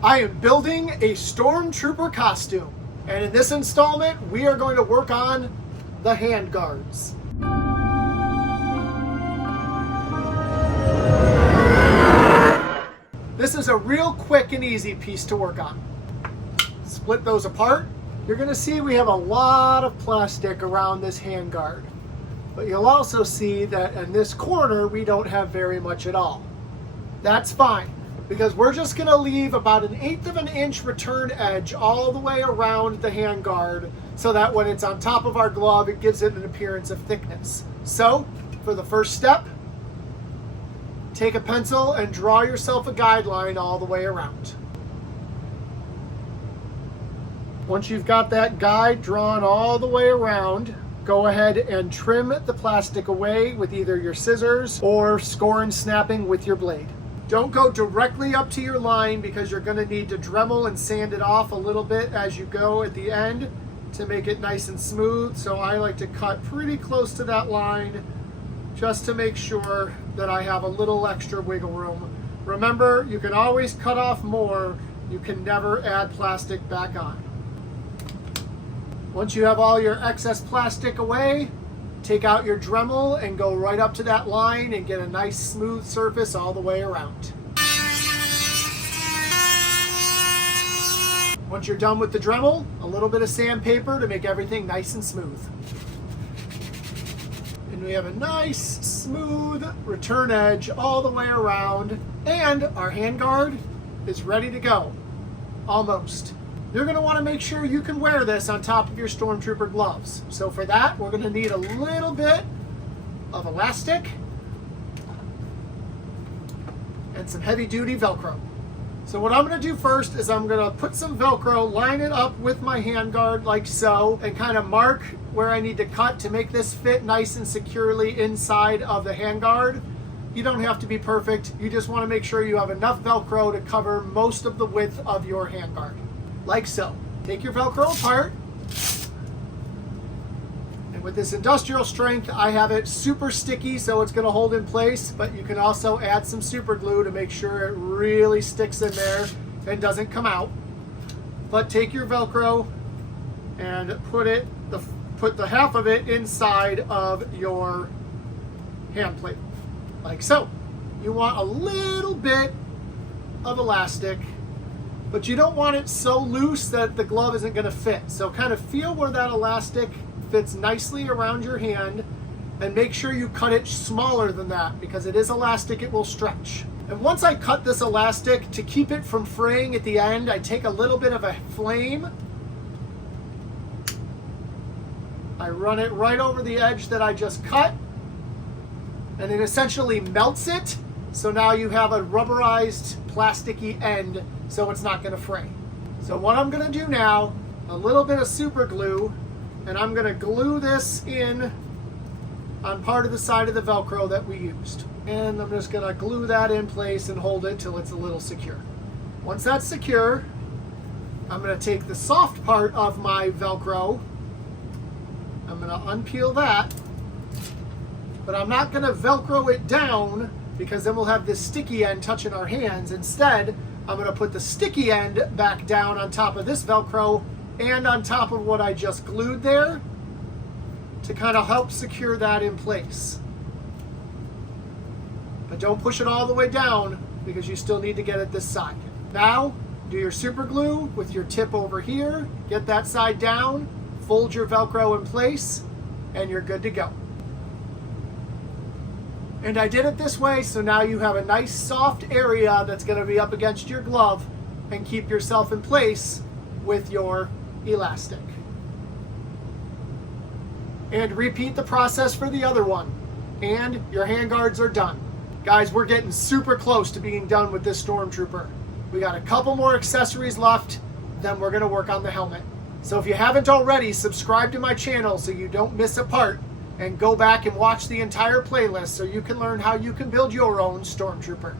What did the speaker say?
I am building a Stormtrooper costume, and in this installment, we are going to work on the handguards. This is a real quick and easy piece to work on. Split those apart. You're going to see we have a lot of plastic around this handguard, but you'll also see that in this corner, we don't have very much at all. That's fine, because we're just going to leave about 1/8 of an inch return edge all the way around the handguard so that when it's on top of our glove, it gives it an appearance of thickness. So, for the first step, take a pencil and draw yourself a guideline all the way around. Once you've got that guide drawn all the way around, go ahead and trim the plastic away with either your scissors or score and snapping with your blade. Don't go directly up to your line because you're going to need to Dremel and sand it off a little bit as you go at the end to make it nice and smooth. So I like to cut pretty close to that line just to make sure that I have a little extra wiggle room. Remember, you can always cut off more. You can never add plastic back on. Once you have all your excess plastic away, take out your Dremel and go right up to that line and get a nice smooth surface all the way around. Once you're done with the Dremel, a little bit of sandpaper to make everything nice and smooth. And we have a nice, smooth return edge all the way around, and our handguard is ready to go. Almost. You're going to want to make sure you can wear this on top of your Stormtrooper gloves. So for that, we're going to need a little bit of elastic and some heavy-duty Velcro. So what I'm going to do first is I'm going to put some Velcro, line it up with my handguard like so, and kind of mark where I need to cut to make this fit nice and securely inside of the handguard. You don't have to be perfect. You just want to make sure you have enough Velcro to cover most of the width of your handguard. Like so. Take your Velcro apart, and with this industrial strength, I have it super sticky so it's going to hold in place, but you can also add some super glue to make sure it really sticks in there and doesn't come out. But take your Velcro and put the half of it inside of your hand plate, like so. You want a little bit of elastic, but you don't want it so loose that the glove isn't going to fit. So kind of feel where that elastic fits nicely around your hand, and make sure you cut it smaller than that because it is elastic, it will stretch. And once I cut this elastic, to keep it from fraying at the end, I take a little bit of a flame. I run it right over the edge that I just cut, and it essentially melts it. So now you have a rubberized, plasticky end, so it's not going to fray. So what I'm going to do now, a little bit of super glue, and I'm going to glue this in on part of the side of the Velcro that we used. And I'm just going to glue that in place and hold it till it's a little secure. Once that's secure, I'm going to take the soft part of my Velcro. I'm going to unpeel that, but I'm not going to Velcro it down because then we'll have this sticky end touching our hands. Instead, I'm going to put the sticky end back down on top of this Velcro and on top of what I just glued there to kind of help secure that in place. But don't push it all the way down because you still need to get it this side. Now, do your super glue with your tip over here, get that side down, fold your Velcro in place, and you're good to go. And I did it this way, so now you have a nice soft area that's going to be up against your glove and keep yourself in place with your elastic. And repeat the process for the other one. And your handguards are done. Guys, we're getting super close to being done with this Stormtrooper. We got a couple more accessories left, then we're going to work on the helmet. So if you haven't already, subscribe to my channel so you don't miss a part, and go back and watch the entire playlist so you can learn how you can build your own Stormtrooper.